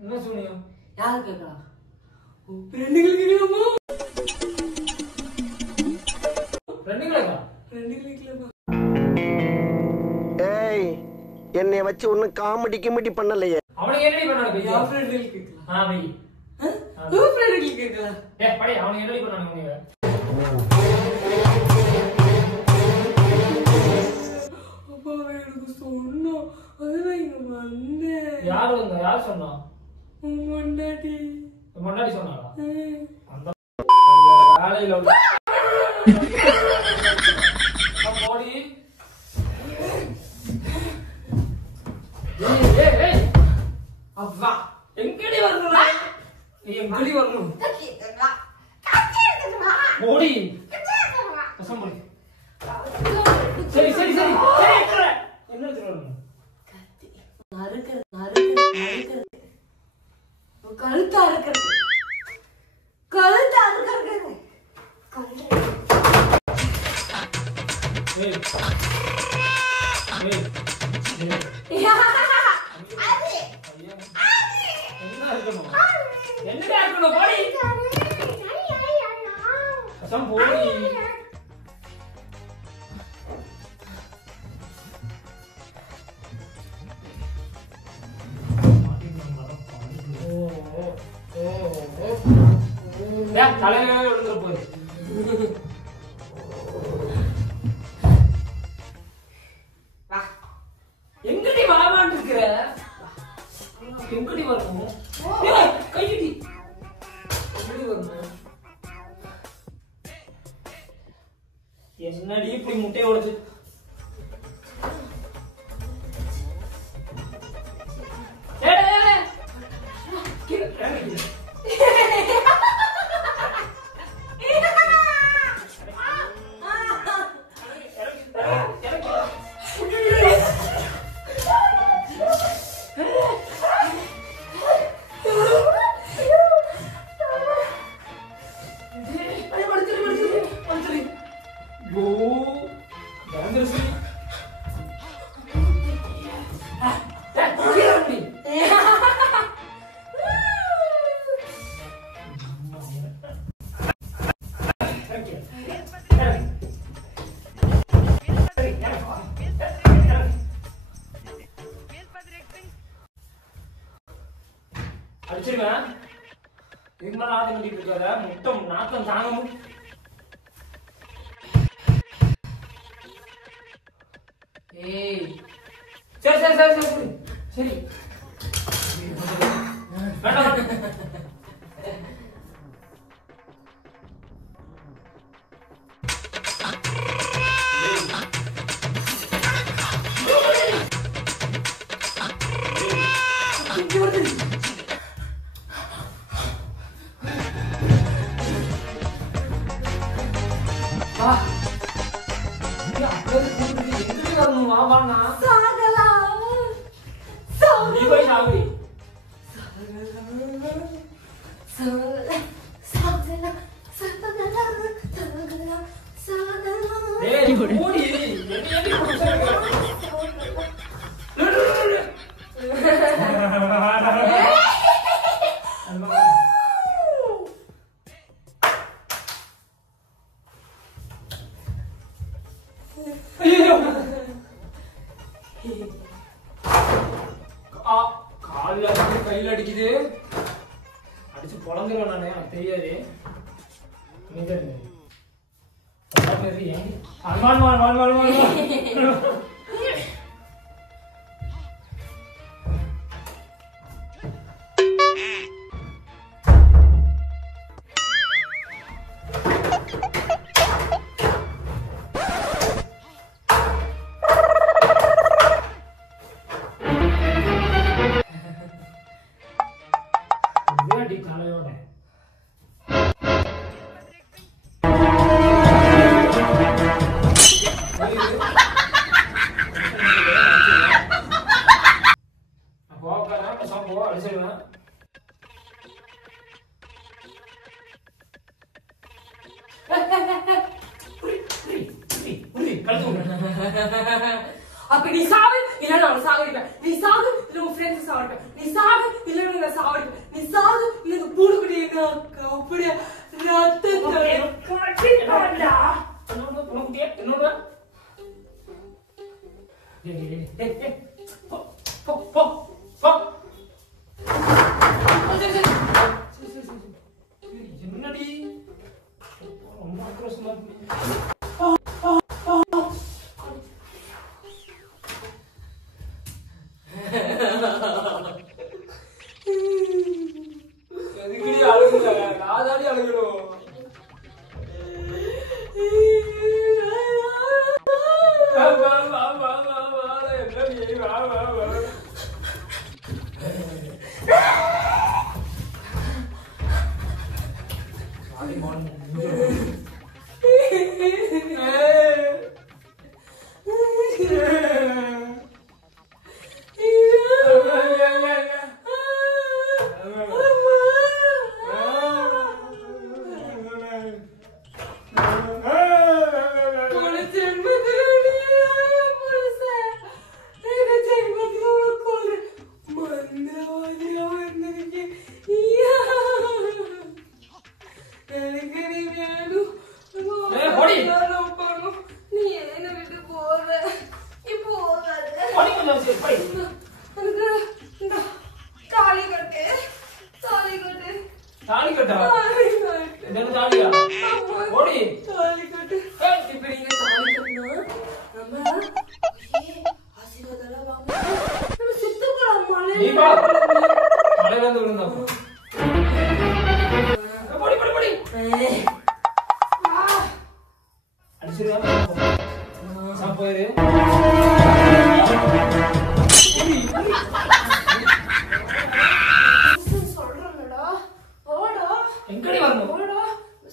என்ன சூனியம்? யாரு கேட்கலாம்? ஃப்ரெண்டுங்களுக்கு கேட்கலாமா? ஏய், என்னைய வச்சு ஒன்னும் காமெடி கிமெடி பண்ணலையே. அவனுக்கு என்னடி பண்ணானே? யார் ஃப்ரெண்டுங்களுக்கு கேட்கலாம்? வை. ஃப்ரெண்டுங்களுக்கு கேட்கலாம். படி அவனுக்கு என்னடி பண்ணானே? அப்பா எனக்கு சொன்னா அதுதான் இங்க வந்தேன். யார் வந்தா? யார் சொன்னா? முன்னாடி சொன்னாரா? அந்த வேலையில போடி. அப்பா எங்கடி வரணும்? நீ எங்கடி வரணும்? போடி. சரி சரி சரி என்ன சொல்லணும்? கழுத்தா இருக்கிறது கழுத்தா இருக்கிறது என்னடா இருக்கணும்? போடி. போடி. தலையில விழுந்துற போய் எங்கடி வாவான் இருக்கிற? எங்கடி வரணும்? கையடி வரணும். என்னடி இப்படி முட்டையை உடைச்சு? அடிச்சிருவேன். இதுக்கு மேல ஆட்டம் கட்டிட்டு இருக்காத. முட்டம் நாத்தம் தாங்கணும். சரி சரி சரி சரி சரி வேண்டாம். கையில் அடிக்குது. அடிச்சு பொழந்துருவேன் நானே. எனக்கு தெரியாது. அப்ப நீ சாவு இல்ல நான் சாவடிப்பேன், நீ சாவு இல்ல உன் ஃப்ரெண்ட்ஸ் சாவடிப்பேன், நீ சாவு இல்ல நான் சாவடிப்பேன், நீ சாவு இல்ல இந்த பூடுபடி அப்படியே ரத்தத்தை கட்டிக்கோண்டா. என்னோட போ போ போ. என்னடி ரொம்ப ஆக்ரோஷமா இருக்கு. எதுக்கடி அழுகுற? நாதாடி அழுகணும். தாலி கட்டா என்ன தாலியா ஓடி தாலி கட்டு. இப்ப நீங்க தாலி கட்டணும். நம்ம ஆசீர்வாதம் வாங்க. நம்ம செத்து போறோம் நீ பா மலையில இருந்து விழுந்தா போடி போடி போடி அடிச்சிருவா சாப்பாரு சொல்றேன்டா. ஓடா எங்கடி வரணும்? ஓடா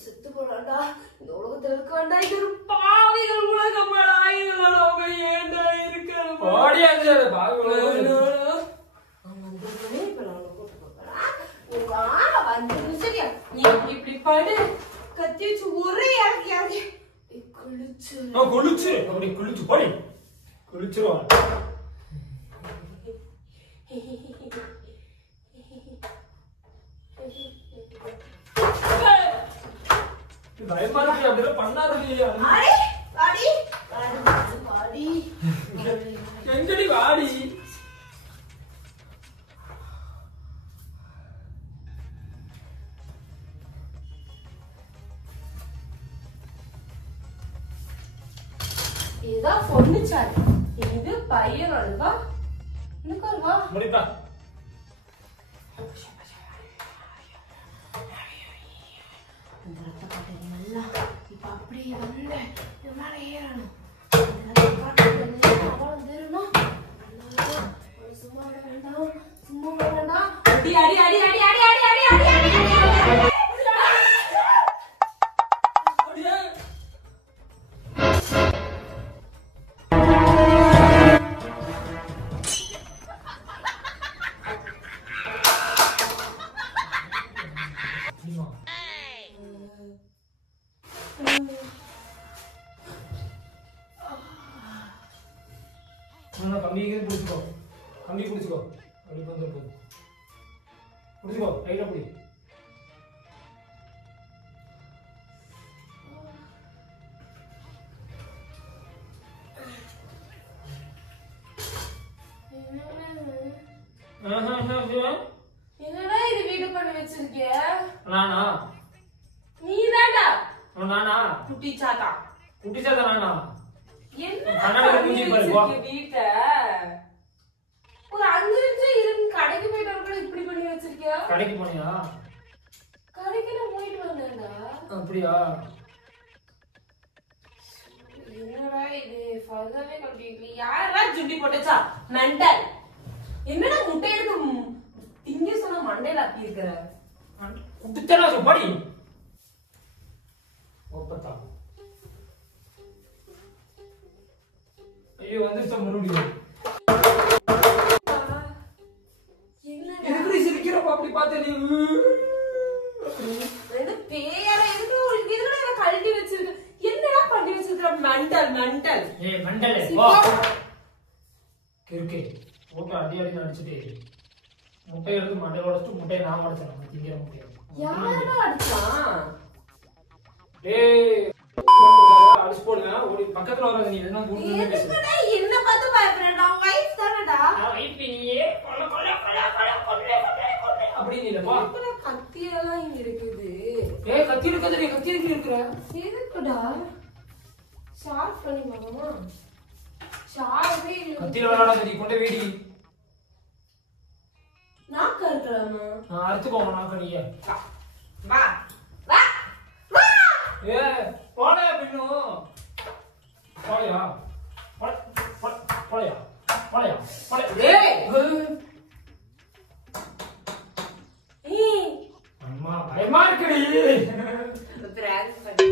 செத்து போறான்டா. இந்த உலகத்துல இருக்காண்டா இது ஒரு பாவிகள் உலகமாடா. இதனால அவங்க ஏன்டா இருக்காங்க? ஓடி அங்க பாவி அவன் வந்துருக்கனே இப்ப நான் கூட்டு போறேன். உங்க ஆள வந்து சரியா நீ இப்படி படு கத்தி வச்சு ஒரே இறக்கி குளிச்சு குளிச்சு அப்படி குளிச்சு போடி குளிச்சிருவா. பயமா இருக்கு அப்படிலாம் பண்ணாதடி. எங்கடி வாடி இதான் பொண்ணுச்சாரு இது பையனோடவா இன்னும் வா முடிப்பா. இந்த ரத்த காட்டை நல்லா இப்ப அப்படியே வந்து மேல ஏறணும். சும்மா வேண்டாம் சும்மா வேண்டாம் அடி அடி அடி அடி அடி அடி அடி அடி அடி அடி கம்பிக்கு பிடிச்சிக்கோ கம்பி பிடிச்சிக்கோ அப்படி வந்து போதும் பிடிச்சிக்கோ லைட்டா பிடி. என்னடா இது வீடு பண்ணி வச்சிருக்கிய? நானா நீதான்டா நானா குட்டி சாத்தா குட்டி சாத்தா நானா என்ன கண்ணாடி மூஞ்சி பாரு வா. வீட்ட ஒரு 5 நிமிஷம் இருந்து கடைக்கு போயிட்டு வரக்கூட இப்படி பண்ணி வச்சிருக்கியா? கடைக்கு போனியா? கடைக்கு நான் போயிட்டு வந்தேன்டா. அப்படியா? என்னடா இது ஃபர்தாவே கட்டிட்டு யாரா ஜுட்டி போட்டுச்சா மெண்டல். என்னடா முட்டை எடுத்து திங்க சொன்னா மண்டையில அப்பி இருக்கற குட்டிச்சனா படி ஒப்பத்தா. ஐயோ வந்துச்சா மறுபடியும். எதுக்கு சிரிக்கிறப்ப அப்படி பார்த்தே நீ? ரெண்டு பேர எதுக்கு ஒரு இதுல கழட்டி ஏய் மண்டலே வா கிறுக்கே போட்டு அடி அடி அடிச்சிட்டு முட்டை எடுத்து மண்டையில உடைச்சிட்டு முட்டையை நான் உடைச்சேன் திங்கிற முட்டையை யாரடா அடிச்சான் ஏய் அடிச்சு போடுங்க ஓடி பக்கத்துல வராத நீ என்ன கூட்டிட்டு பேசு எதுக்குடா என்ன பார்த்து பயப்படுறடா வைஃப் தானடா வைஃப் நீயே கொல்ல அப்படி நீ இல்லப்பா கத்தி எல்லாம் இங்க இருக்குது ஏய் கத்தி இருக்குது நீ கத்தி இருக்குற எதுக்குடா ஷார்ப் பண்ணி பாக்கமா ஷார்ப்பே இல்ல கத்தில விளையாடாத நீ கொண்டு வீடி நாக்க இருக்கலாமா நான் அறுத்துக்கோமா நாக்க நீயே வா வா வா ஏ போடா பின்னு போயா போயா டேய் அம்மா பயமா இருக்குடி பிராங்க் பண்ணி